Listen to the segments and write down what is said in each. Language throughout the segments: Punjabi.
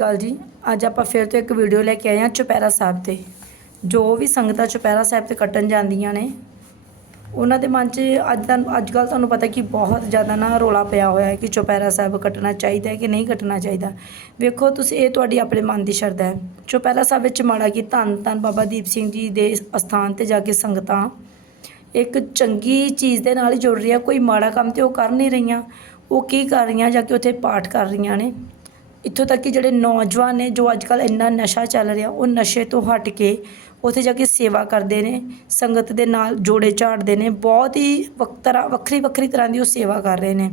ਅਕਾਲ ਜੀ। ਅੱਜ ਆਪਾਂ ਫਿਰ ਤੋਂ ਇੱਕ ਵੀਡੀਓ ਲੈ ਕੇ ਆਏ ਹਾਂ ਚੁਪਹਿਰਾ ਸਾਹਿਬ ਤੇ। ਜੋ ਵੀ ਸੰਗਤਾਂ ਚੁਪਹਿਰਾ ਸਾਹਿਬ ਤੇ ਕੱਟਣ ਜਾਂਦੀਆਂ ਨੇ, ਉਹਨਾਂ ਦੇ ਮਨ 'ਚ ਅੱਜ ਤਾਂ, ਅੱਜ ਕੱਲ੍ਹ ਤੁਹਾਨੂੰ ਪਤਾ ਕਿ ਬਹੁਤ ਜ਼ਿਆਦਾ ਨਾ ਰੋਲਾ ਪਿਆ ਹੋਇਆ ਹੈ ਕਿ ਚੁਪਹਿਰਾ ਸਾਹਿਬ ਕੱਟਣਾ ਚਾਹੀਦਾ ਹੈ ਕਿ ਨਹੀਂ ਕੱਟਣਾ ਚਾਹੀਦਾ। ਵੇਖੋ, ਤੁਸੀਂ, ਇਹ ਤੁਹਾਡੀ ਆਪਣੇ ਮਨ ਦੀ ਸ਼ਰਧਾ ਹੈ। ਚੁਪਹਿਰਾ ਸਾਹਿਬ ਵਿੱਚ ਮਾੜਾ ਕਿ ਧੰਨ ਧੰਨ ਬਾਬਾ ਦੀਪ ਸਿੰਘ ਜੀ ਦੇ ਅਸਥਾਨ ਤੇ ਜਾ ਕੇ ਸੰਗਤਾਂ ਇੱਕ ਚੰਗੀ ਚੀਜ਼ ਦੇ ਨਾਲ ਹੀ ਜੁੜ ਰਹੀਆਂ। ਕੋਈ ਮਾੜਾ ਕੰਮ ਤੇ ਉਹ ਕਰ ਨਹੀਂ ਰਹੀਆਂ। ਉਹ ਕੀ ਕਰ ਰਹੀਆਂ ਜਾ ਕੇ ਉੱਥੇ ਪਾਠ ਕਰ ਰਹੀਆਂ ਨੇ। ਇੱਥੋਂ ਤੱਕ ਕਿ ਜਿਹੜੇ ਨੌਜਵਾਨ ਨੇ ਜੋ ਅੱਜ ਕੱਲ੍ਹ ਇੰਨਾ ਨਸ਼ਾ ਚੱਲ ਰਿਹਾ, ਉਹ ਨਸ਼ੇ ਤੋਂ ਹਟ ਕੇ ਉੱਥੇ ਜਾ ਕੇ ਸੇਵਾ ਕਰਦੇ ਨੇ, ਸੰਗਤ ਦੇ ਨਾਲ ਜੋੜੇ ਝਾੜਦੇ ਨੇ, ਬਹੁਤ ਹੀ ਵਕ- ਤਰ੍ਹਾਂ, ਵੱਖਰੀ ਵੱਖਰੀ ਤਰ੍ਹਾਂ ਦੀ ਉਹ ਸੇਵਾ ਕਰ ਰਹੇ ਨੇ।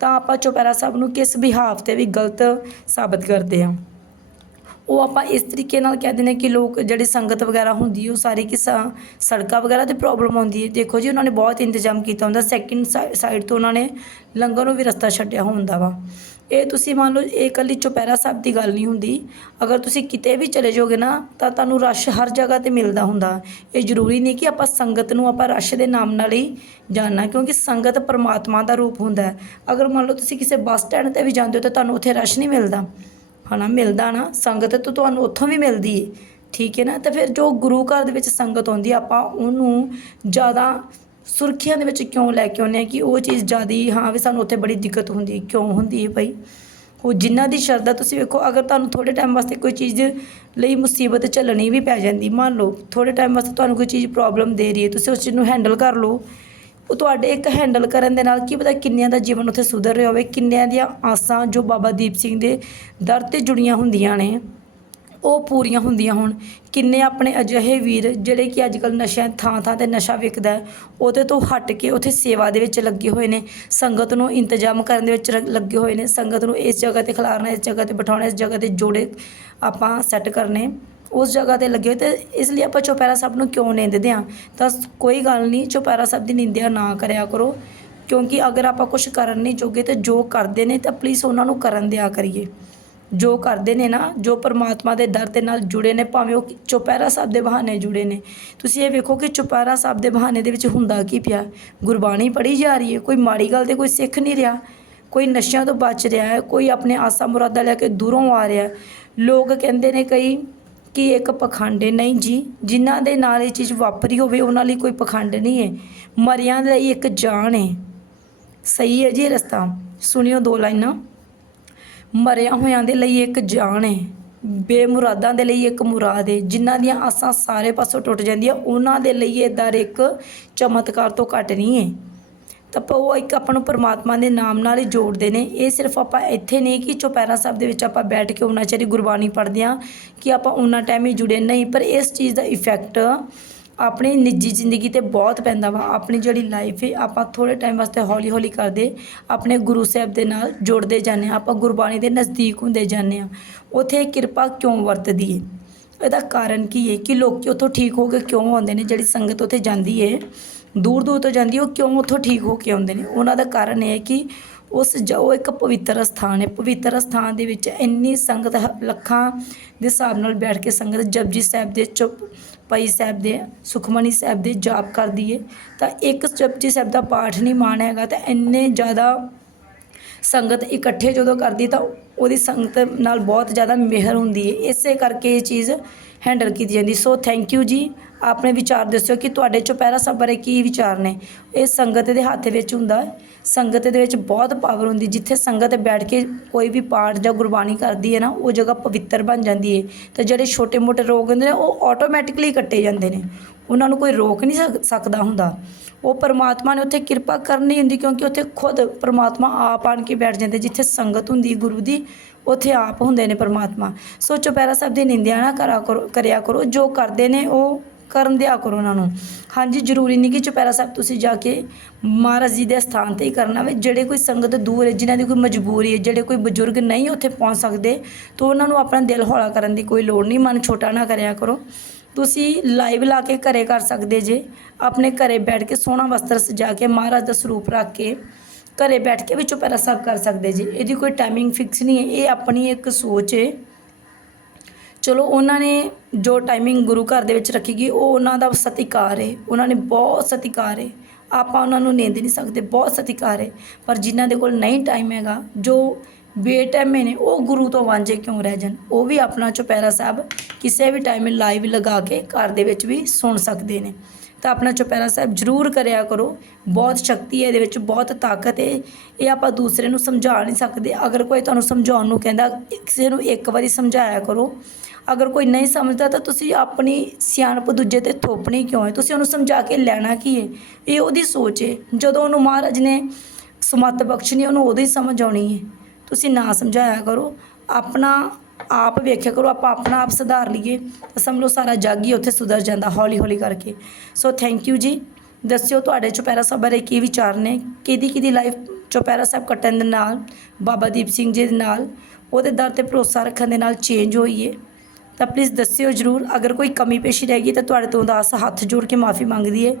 ਤਾਂ ਆਪਾਂ ਚੁਪਹਿਰਾ ਸਾਹਿਬ ਨੂੰ ਕਿਸ ਬਿਹਾਫ ਤੇ ਵੀ ਗਲਤ ਸਾਬਤ ਕਰਦੇ ਹਾਂ। ਉਹ ਆਪਾਂ ਇਸ ਤਰੀਕੇ ਨਾਲ ਕਹਿ ਦਿੰਦੇ ਕਿ ਲੋਕ ਜਿਹੜੀ ਸੰਗਤ ਵਗੈਰਾ ਹੁੰਦੀ ਹੈ, ਉਹ ਸਾਰੀ ਕਿਸ ਸੜਕਾਂ ਵਗੈਰਾ ਤੇ ਪ੍ਰੋਬਲਮ ਆਉਂਦੀ ਹੈ। ਦੇਖੋ ਜੀ, ਉਹਨਾਂ ਨੇ ਬਹੁਤ ਇੰਤਜ਼ਾਮ ਕੀਤਾ ਹੁੰਦਾ। ਸੈਕਿੰਡ ਸਾਈਡ ਤੋਂ ਉਹਨਾਂ ਨੇ ਲੰਗਰ ਨੂੰ ਵੀ ਰਸਤਾ ਛੱਡਿਆ ਹੁੰਦਾ ਵਾ। ਇਹ ਤੁਸੀਂ ਮੰਨ ਲਓ, ਇਹ ਇਕੱਲੀ ਚੁਪਹਿਰਾ ਸਾਹਿਬ ਦੀ ਗੱਲ ਨਹੀਂ ਹੁੰਦੀ। ਅਗਰ ਤੁਸੀਂ ਕਿਤੇ ਵੀ ਚਲੇ ਜਾਓਗੇ ਨਾ, ਤਾਂ ਤੁਹਾਨੂੰ ਰਸ਼ ਹਰ ਜਗ੍ਹਾ ਤੇ ਮਿਲਦਾ ਹੁੰਦਾ। ਇਹ ਜ਼ਰੂਰੀ ਨਹੀਂ ਕਿ ਆਪਾਂ ਸੰਗਤ ਨੂੰ ਆਪਾਂ ਰਸ਼ ਦੇ ਨਾਮ ਨਾਲ ਹੀ ਜਾਣਨਾ, ਕਿਉਂਕਿ ਸੰਗਤ ਪਰਮਾਤਮਾ ਦਾ ਰੂਪ ਹੁੰਦਾ ਅਗਰ ਮੰਨ ਲਓ ਤੁਸੀਂ ਕਿਸੇ ਬੱਸ ਸਟੈਂਡ ਤੇ ਵੀ ਜਾਂਦੇ ਹੋ, ਤਾਂ ਤੁਹਾਨੂੰ ਉੱਥੇ ਰਸ਼ ਨਹੀਂ ਮਿਲਦਾ। ਹਨਾ, ਮਿਲਦਾ ਨਾ, ਸੰਗਤ ਤੋਂ ਤੁਹਾਨੂੰ ਉੱਥੋਂ ਵੀ ਮਿਲਦੀ ਏ, ਠੀਕ ਹੈ ਨਾ? ਤਾਂ ਫਿਰ ਜੋ ਗੁਰੂ ਘਰ ਦੇ ਵਿੱਚ ਸੰਗਤ ਆਉਂਦੀ ਆਪਾਂ ਉਹਨੂੰ ਜ਼ਿਆਦਾ ਸੁਰਖੀਆਂ ਦੇ ਵਿੱਚ ਕਿਉਂ ਲੈ ਕੇ ਆਉਂਦੇ ਆ ਕਿ ਉਹ ਚੀਜ਼ ਜ਼ਿਆਦੀ, ਹਾਂ ਵੀ ਸਾਨੂੰ ਉੱਥੇ ਬੜੀ ਦਿੱਕਤ ਹੁੰਦੀ ਕਿਉਂ ਹੁੰਦੀ ਹੈ ਭਾਈ ਉਹ ਜਿਨ੍ਹਾਂ ਦੀ ਸ਼ਰਧਾ, ਤੁਸੀਂ ਵੇਖੋ, ਅਗਰ ਤੁਹਾਨੂੰ ਥੋੜੇ ਟਾਈਮ ਵਾਸਤੇ ਕੋਈ ਚੀਜ਼ ਲਈ ਮੁਸੀਬਤ ਝੱਲਣੀ ਵੀ ਪੈ ਜਾਂਦੀ, ਮੰਨ ਲਓ ਥੋੜੇ ਟਾਈਮ ਵਾਸਤੇ ਤੁਹਾਨੂੰ ਕੋਈ ਚੀਜ਼ ਪ੍ਰੋਬਲਮ ਦੇ ਰਹੀ ਹੈ ਤੁਸੀਂ ਉਸ ਚੀਜ਼ ਨੂੰ ਹੈਂਡਲ ਕਰ ਲਓ ਉਹ ਤੁਹਾਡੇ ਇੱਕ ਹੈਂਡਲ ਕਰਨ ਦੇ ਨਾਲ ਕੀ ਪਤਾ ਕਿੰਨਿਆਂ ਦਾ ਜੀਵਨ ਉੱਥੇ ਸੁਧਰ ਰਿਹਾ ਹੋਵੇ, ਕਿੰਨਿਆਂ ਦੀਆਂ ਆਸਾਂ ਜੋ ਬਾਬਾ ਦੀਪ ਸਿੰਘ ਦੇ ਦਰ ਤੇ ਜੁੜੀਆਂ ਹੁੰਦੀਆਂ ਨੇ, ਉਹ ਪੂਰੀਆਂ ਹੁੰਦੀਆਂ ਹੋਣ। ਕਿੰਨੇ ਆਪਣੇ ਅਜਿਹੇ ਵੀਰ ਜਿਹੜੇ ਕਿ ਅੱਜ ਕੱਲ੍ਹ ਨਸ਼ਿਆਂ ਥਾਂ ਥਾਂ ਤੇ ਨਸ਼ਾ ਵਿਕਦਾ ਉਹਦੇ ਤੋਂ ਹਟ ਕੇ ਉੱਥੇ ਸੇਵਾ ਦੇ ਵਿੱਚ ਲੱਗੇ ਹੋਏ ਨੇ, ਸੰਗਤ ਨੂੰ ਇੰਤਜ਼ਾਮ ਕਰਨ ਦੇ ਵਿੱਚ ਰ- ਲੱਗੇ ਹੋਏ ਨੇ, ਸੰਗਤ ਨੂੰ ਇਸ ਜਗ੍ਹਾ ਤੇ ਖਿਲਾਰਨਾ, ਇਸ ਜਗ੍ਹਾ ਤੇ ਬਿਠਾਉਣਾ, ਇਸ ਜਗ੍ਹਾ ਤੇ ਜੋੜੇ ਆਪਾਂ ਸੈੱਟ ਕਰਨੇ। ਉਸ ਜਗ੍ਹਾ ਤੇ ਲੱਗੇ ਹੋਏ ਤੇ ਇਸ ਲਈ ਆਪਾਂ ਚੁਪਹਿਰਾ ਸਾਹਿਬ ਨੂੰ ਕਿਉਂ ਨਿੰਦਦੇ ਹਾਂ? ਤਾਂ ਕੋਈ ਗੱਲ ਨਹੀਂ, ਚੁਪਹਿਰਾ ਸਾਹਿਬ ਦੀ ਨਿੰਦਿਆ ਨਾ ਕਰਿਆ ਕਰੋ। ਕਿਉਂਕਿ ਅਗਰ ਆਪਾਂ ਕੁਝ ਕਰਨ ਨਹੀਂ ਜੋਗੇ ਤੇ ਜੋ ਕਰਦੇ ਨੇ ਤਾਂ ਪਲੀਜ਼ ਉਹਨਾਂ ਨੂੰ ਕਰਨ ਦਿਆ ਕਰੀਏ। ਜੋ ਕਰਦੇ ਨੇ ਨਾ, ਜੋ ਪਰਮਾਤਮਾ ਦੇ ਦਰ ਦੇ ਨਾਲ ਜੁੜੇ ਨੇ, ਭਾਵੇਂ ਉਹ ਚੁਪਹਿਰਾ ਸਾਹਿਬ ਦੇ ਬਹਾਨੇ ਜੁੜੇ ਨੇ। ਤੁਸੀਂ ਇਹ ਵੇਖੋ ਕਿ ਚੁਪਹਿਰਾ ਸਾਹਿਬ ਦੇ ਬਹਾਨੇ ਦੇ ਵਿੱਚ ਹੁੰਦਾ ਕੀ ਪਿਆ? ਗੁਰਬਾਣੀ ਪੜ੍ਹੀ ਜਾ ਰਹੀ ਹੈ, ਕੋਈ ਮਾੜੀ ਗੱਲ ਤੇ ਕੋਈ ਸਿੱਖ ਨਹੀਂ ਰਿਹਾ। ਕੋਈ ਨਸ਼ਿਆਂ ਤੋਂ ਬਚ ਰਿਹਾ ਹੈ, ਕੋਈ ਆਪਣੇ ਆਸਾ ਮੁਰਾਦਾ ਲੈ ਕੇ ਦੂਰੋਂ ਆ ਰਿਹਾ ਲੋਕ ਕਹਿੰਦੇ ਨੇ ਕਈ ਕਿ ਇੱਕ ਪਖੰਡ ਹੈ? ਨਹੀਂ ਜੀ, ਜਿਨ੍ਹਾਂ ਦੇ ਨਾਲ ਇਹ ਚੀਜ਼ ਵਾਪਰੀ ਹੋਵੇ, ਉਹਨਾਂ ਲਈ ਕੋਈ ਪਖੰਡ ਨਹੀਂ ਹੈ। ਮਰਿਆਂ ਲਈ ਇੱਕ ਜਾਨ ਹੈ। ਸਹੀ ਹੈ ਜੀ ਇਹ ਰਸਤਾ। ਸੁਣਿਓ ਦੋ ਲਾਈਨਾਂ। ਮਰਿਆਂ ਹੋਇਆਂ ਦੇ ਲਈ ਇੱਕ ਜਾਨ ਹੈ। ਬੇਮੁਰਾਦਾਂ ਦੇ ਲਈ ਇੱਕ ਮੁਰਾਦ ਹੈ। ਜਿਨ੍ਹਾਂ ਦੀਆਂ ਆਸਾਂ ਸਾਰੇ ਪਾਸੋਂ ਟੁੱਟ ਜਾਂਦੀਆਂ, ਉਹਨਾਂ ਦੇ ਲਈ ਇਹ ਦਰ ਇੱਕ ਚਮਤਕਾਰ ਤੋਂ ਘੱਟ ਨਹੀਂ ਹੈ। ਤਾਂ ਆਪਾਂ ਉਹ ਇੱਕ ਆਪਾਂ ਨੂੰ ਪਰਮਾਤਮਾ ਦੇ ਨਾਮ ਨਾਲ ਹੀ ਜੋੜਦੇ ਨੇ। ਇਹ ਸਿਰਫ ਆਪਾਂ ਇੱਥੇ ਨਹੀਂ ਕਿ ਚੁਪਹਿਰਾ ਸਾਹਿਬ ਦੇ ਵਿੱਚ ਆਪਾਂ ਬੈਠ ਕੇ ਉਹਨਾਂ ਚਿਰ ਗੁਰਬਾਣੀ ਪੜ੍ਹਦੇ ਹਾਂ ਕਿ ਆਪਾਂ ਉਹਨਾਂ ਟਾਈਮ ਹੀ ਜੁੜੇ। ਨਹੀਂ, ਪਰ ਇਸ ਚੀਜ਼ ਦਾ ਇਫੈਕਟ ਆਪਣੀ ਨਿੱਜੀ ਜ਼ਿੰਦਗੀ ਤੇ ਬਹੁਤ ਪੈਂਦਾ ਵਾ। ਆਪਣੀ ਜਿਹੜੀ ਲਾਈਫ ਹੈ ਆਪਾਂ ਥੋੜੇ ਟਾਈਮ ਵਾਸਤੇ ਹੌਲੀ ਹੌਲੀ ਕਰਦੇ, ਆਪਣੇ ਗੁਰੂ ਸਾਹਿਬ ਦੇ ਨਾਲ ਜੁੜਦੇ ਜਾਂਦੇ ਹਾਂ। ਆਪਾਂ ਗੁਰਬਾਣੀ ਦੇ ਨਜ਼ਦੀਕ ਹੁੰਦੇ ਜਾਂਦੇ ਹਾਂ। ਉਥੇ ਕਿਰਪਾ ਕਿਉਂ ਵਰਤਦੀ ਹੈ ਇਹਦਾ ਕਾਰਨ ਕੀ ਹੈ ਕਿ ਲੋਕ ਉੱਥੋਂ ਠੀਕ ਹੋ ਕੇ ਕਿਉਂ ਆਉਂਦੇ ਨੇ? ਜਿਹੜੀ ਸੰਗਤ ਉੱਥੇ ਜਾਂਦੀ ਹੈ ਦੂਰ ਦੂਰ ਤੋਂ ਜਾਂਦੀ ਹੈ, ਉਹ ਕਿਉਂ ਉੱਥੋਂ ਠੀਕ ਹੋ ਕੇ ਆਉਂਦੇ ਨੇ? ਉਹਨਾਂ ਦਾ ਕਾਰਨ ਇਹ ਹੈ ਕਿ ਉਸ ਜ- ਉਹ ਇੱਕ ਪਵਿੱਤਰ ਸਥਾਨ ਹੈ ਪਵਿੱਤਰ ਸਥਾਨ ਦੇ ਵਿੱਚ ਇੰਨੀ ਸੰਗਤ ਹ- ਲੱਖਾਂ ਦੇ ਹਿਸਾਬ ਨਾਲ ਬੈਠ ਕੇ ਸੰਗਤ ਜਪਜੀ ਸਾਹਿਬ ਦੇ ਚੁੱਪ ਪਈ ਸਾਹਿਬ ਦੇ ਸੁਖਮਨੀ ਸਾਹਿਬ ਦੇ ਜਾਪ ਕਰਦੀ ਹੈ। ਤਾਂ ਇੱਕ ਜਪਜੀ ਸਾਹਿਬ ਦਾ ਪਾਠ ਨਹੀਂ ਮਾਣ ਹੈਗਾ ਤਾਂ ਇੰਨੇ ਜ਼ਿਆਦਾ ਸੰਗਤ ਇਕੱਠੇ ਜਦੋਂ ਕਰਦੀ ਤਾਂ ਉਹਦੀ ਸੰਗਤ ਨਾਲ ਬਹੁਤ ਜ਼ਿਆਦਾ ਮਿਹਰ ਹੁੰਦੀ ਹੈ। ਇਸੇ ਕਰਕੇ ਇਹ ਚੀਜ਼ ਹੈਂਡਲ ਕੀਤੀ ਜਾਂਦੀ ਸੋ ਥੈਂਕ ਯੂ ਜੀ। ਆਪਣੇ ਵਿਚਾਰ ਦੱਸਿਓ ਕਿ ਤੁਹਾਡੇ ਚੁਪਹਿਰਾ ਸਾਹਿਬ ਬਾਰੇ ਕੀ ਵਿਚਾਰ ਨੇ? ਇਹ ਸੰਗਤ ਦੇ ਹੱਥ ਵਿੱਚ ਹੁੰਦਾ ਹੈ। ਸੰਗਤ ਦੇ ਵਿੱਚ ਬਹੁਤ ਪਾਵਰ ਹੁੰਦੀ। ਜਿੱਥੇ ਸੰਗਤ ਬੈਠ ਕੇ ਕੋਈ ਵੀ ਪਾਠ ਜਾਂ ਗੁਰਬਾਣੀ ਕਰਦੀ ਹੈ ਨਾ, ਉਹ ਜਗ੍ਹਾ ਪਵਿੱਤਰ ਬਣ ਜਾਂਦੀ ਹੈ। ਤੇ ਜਿਹੜੇ ਛੋਟੇ-ਮੋਟੇ ਰੋਗ ਹੁੰਦੇ ਨੇ, ਉਹ ਆਟੋਮੈਟਿਕਲੀ ਕੱਟੇ ਜਾਂਦੇ ਨੇ। ਉਹਨਾਂ ਨੂੰ ਕੋਈ ਰੋਕ ਨਹੀਂ ਸਕ- ਸਕਦਾ ਹੁੰਦਾ। ਉਹ ਪਰਮਾਤਮਾ ਨੇ ਉੱਥੇ ਕਿਰਪਾ ਕਰਨੀ ਹੁੰਦੀ ਕਿਉਂਕਿ ਉੱਥੇ ਖੁਦ ਪਰਮਾਤਮਾ ਆਪ ਆਣ ਕੇ ਬੈਠ ਜਾਂਦੇ। ਜਿੱਥੇ ਸੰਗਤ ਹੁੰਦੀ, ਗੁਰੂ ਦੀ, ਉੱਥੇ ਆਪ ਹੁੰਦੇ ਨੇ ਪਰਮਾਤਮਾ। ਸੋ ਚੁਪਹਿਰਾ ਸਾਹਿਬ ਦੀ ਨਿੰਦਿਆ ਨਾ ਕਰਾ ਕਰੋ, ਕਰਿਆ ਕਰੋ। ਜੋ ਕਰਦੇ ਨੇ ਉਹ ਕਰਨ ਦਿਆ ਕਰੋ ਉਹਨਾਂ ਨੂੰ। ਹਾਂਜੀ, ਜ਼ਰੂਰੀ ਨਹੀਂ ਕਿ ਚੁਪਹਿਰਾ ਸਾਹਿਬ ਤੁਸੀਂ ਜਾ ਕੇ ਮਹਾਰਾਜ ਜੀ ਦੇ ਸਥਾਨ ਤੇ ਹੀ ਕਰਨਾ ਵੇ। ਜਿਹੜੇ ਕੋਈ ਸੰਗਤ ਦੂਰ ਹੈ, ਜਿਨ੍ਹਾਂ ਦੀ ਕੋਈ ਮਜਬੂਰੀ ਹੈ, ਜਿਹੜੇ ਕੋਈ ਬਜ਼ੁਰਗ ਨਹੀਂ ਉੱਥੇ ਪਹੁੰਚ ਸਕਦੇ, ਤਾਂ ਉਹਨਾਂ ਨੂੰ ਆਪਣਾ ਦਿਲ ਹੌਲਾ ਕਰਨ ਦੀ ਕੋਈ ਲੋੜ ਨਹੀਂ। ਮਨ ਛੋਟਾ ਨਾ ਕਰਿਆ ਕਰੋ। ਤੁਸੀਂ ਲਾਈਵ ਲਾ ਕੇ ਘਰੇ ਕਰ ਸਕਦੇ ਜੇ। ਆਪਣੇ ਘਰੇ ਬੈਠ ਕੇ ਸੋਹਣਾ ਵਸਤਰ ਸਜਾ ਕੇ ਮਹਾਰਾਜ ਦਾ ਸਰੂਪ ਰੱਖ ਕੇ ਘਰੇ ਬੈਠ ਕੇ ਵੀ ਚੁਪਹਿਰਾ ਸਾਹਿਬ ਕਰ ਸਕਦੇ ਜੀ। ਇਹਦੀ ਕੋਈ ਟਾਈਮਿੰਗ ਫਿਕਸ ਨਹੀਂ ਹੈ। ਇਹ ਆਪਣੀ ਇੱਕ ਸੋਚ ਹੈ। ਚਲੋ ਉਹਨਾਂ ਨੇ ਜੋ ਟਾਈਮਿੰਗ ਗੁਰੂ ਘਰ ਦੇ ਵਿੱਚ ਰੱਖੀ ਗਈ, ਉਹ ਉਹਨਾਂ ਦਾ ਸਤਿਕਾਰ ਹੈ ਉਹਨਾਂ ਨੇ ਬਹੁਤ ਸਤਿਕਾਰ ਹੈ ਆਪਾਂ ਉਹਨਾਂ ਨੂੰ ਨਿੰਦ ਨਹੀਂ ਸਕਦੇ, ਬਹੁਤ ਸਤਿਕਾਰ ਹੈ ਪਰ ਜਿਨ੍ਹਾਂ ਦੇ ਕੋਲ ਨਹੀਂ ਟਾਈਮ ਹੈਗਾ, ਜੋ ਬੇਟੈਮੇ ਨੇ, ਉਹ ਗੁਰੂ ਤੋਂ ਵਾਂਝੇ ਕਿਉਂ ਰਹਿ ਜਾਣ? ਉਹ ਵੀ ਆਪਣਾ ਚੁਪਹਿਰਾ ਸਾਹਿਬ ਕਿਸੇ ਵੀ ਟਾਈਮ ਲਾਈਵ ਲਗਾ ਕੇ ਘਰ ਦੇ ਵਿੱਚ ਵੀ ਸੁਣ ਸਕਦੇ ਨੇ। ਤਾਂ ਆਪਣਾ ਚੁਪਹਿਰਾ ਸਾਹਿਬ ਜ਼ਰੂਰ ਕਰਿਆ ਕਰੋ। ਬਹੁਤ ਸ਼ਕਤੀ ਹੈ ਇਹਦੇ ਵਿੱਚ, ਬਹੁਤ ਤਾਕਤ ਹੈ ਇਹ ਆਪਾਂ ਦੂਸਰੇ ਨੂੰ ਸਮਝਾ ਨਹੀਂ ਸਕਦੇ। ਅਗਰ ਕੋਈ ਤੁਹਾਨੂੰ ਸਮਝਾਉਣ ਨੂੰ ਕਹਿੰਦਾ, ਕਿਸੇ ਨੂੰ ਇੱਕ ਵਾਰੀ ਸਮਝਾਇਆ ਕਰੋ ਅਗਰ ਕੋਈ ਨਹੀਂ ਸਮਝਦਾ ਤਾਂ ਤੁਸੀਂ ਆਪਣੀ ਸਿਆਣਪ ਦੂਜੇ ਤੇ ਥੋਪਣੀ ਕਿਉਂ ਹੈ? ਤੁਸੀਂ ਉਹਨੂੰ ਸਮਝਾ ਕੇ ਲੈਣਾ ਕੀ ਹੈ? ਇਹ ਉਹਦੀ ਸੋਚ ਹੈ। ਜਦੋਂ ਉਹਨੂੰ ਮਹਾਰਾਜ ਨੇ ਸਮੱਤ ਬਖਸ਼ਣੀ ਉਹਨੂੰ ਉਦੋਂ ਹੀ ਸਮਝ ਆਉਣੀ ਹੈ। ਤੁਸੀਂ ਨਾ ਸਮਝਾਇਆ ਕਰੋ। ਆਪਣਾ ਆਪ ਵੇਖਿਆ ਕਰੋ। ਆਪਾਂ ਆਪਣਾ ਆਪ ਸੁਧਾਰ ਲਈਏ। ਤਾਂ ਸਮਝ ਲਓ ਸਾਰਾ ਜੱਗ ਹੀ ਉੱਥੇ ਸੁਧਰ ਜਾਂਦਾ ਹੌਲੀ ਹੌਲੀ ਕਰਕੇ। ਸੋ ਥੈਂਕ ਯੂ ਜੀ। ਦੱਸਿਓ ਤੁਹਾਡੇ ਚੁਪਹਿਰਾ ਸਾਹਿਬ ਬਾਰੇ ਕੀ ਵਿਚਾਰ ਨੇ? ਕਿਹਦੀ ਕਿਹਦੀ ਲਾਈਫ ਚੁਪਹਿਰਾ ਸਾਹਿਬ ਕੱਟਣ ਦੇ ਨਾਲ, ਬਾਬਾ ਦੀਪ ਸਿੰਘ ਜੀ ਦੇ ਨਾਲ, ਉਹਦੇ ਦਰ ਤੇ ਭਰੋਸਾ ਰੱਖਣ ਦੇ ਨਾਲ ਚੇਂਜ ਹੋਈ ਹੈ। ਤਾਂ ਪਲੀਜ਼ ਦੱਸਿਓ ਜਰੂਰ। ਅਗਰ ਕੋਈ ਕਮੀ ਪੇਸ਼ੀ ਰਹਿ ਗਈ ਤਾਂ ਤੁਹਾਡੇ ਤੋਂ ਉਦਾਸ ਹੱਥ ਜੋੜ ਕੇ ਮਾਫੀ ਮੰਗਦੀ ਹੈ।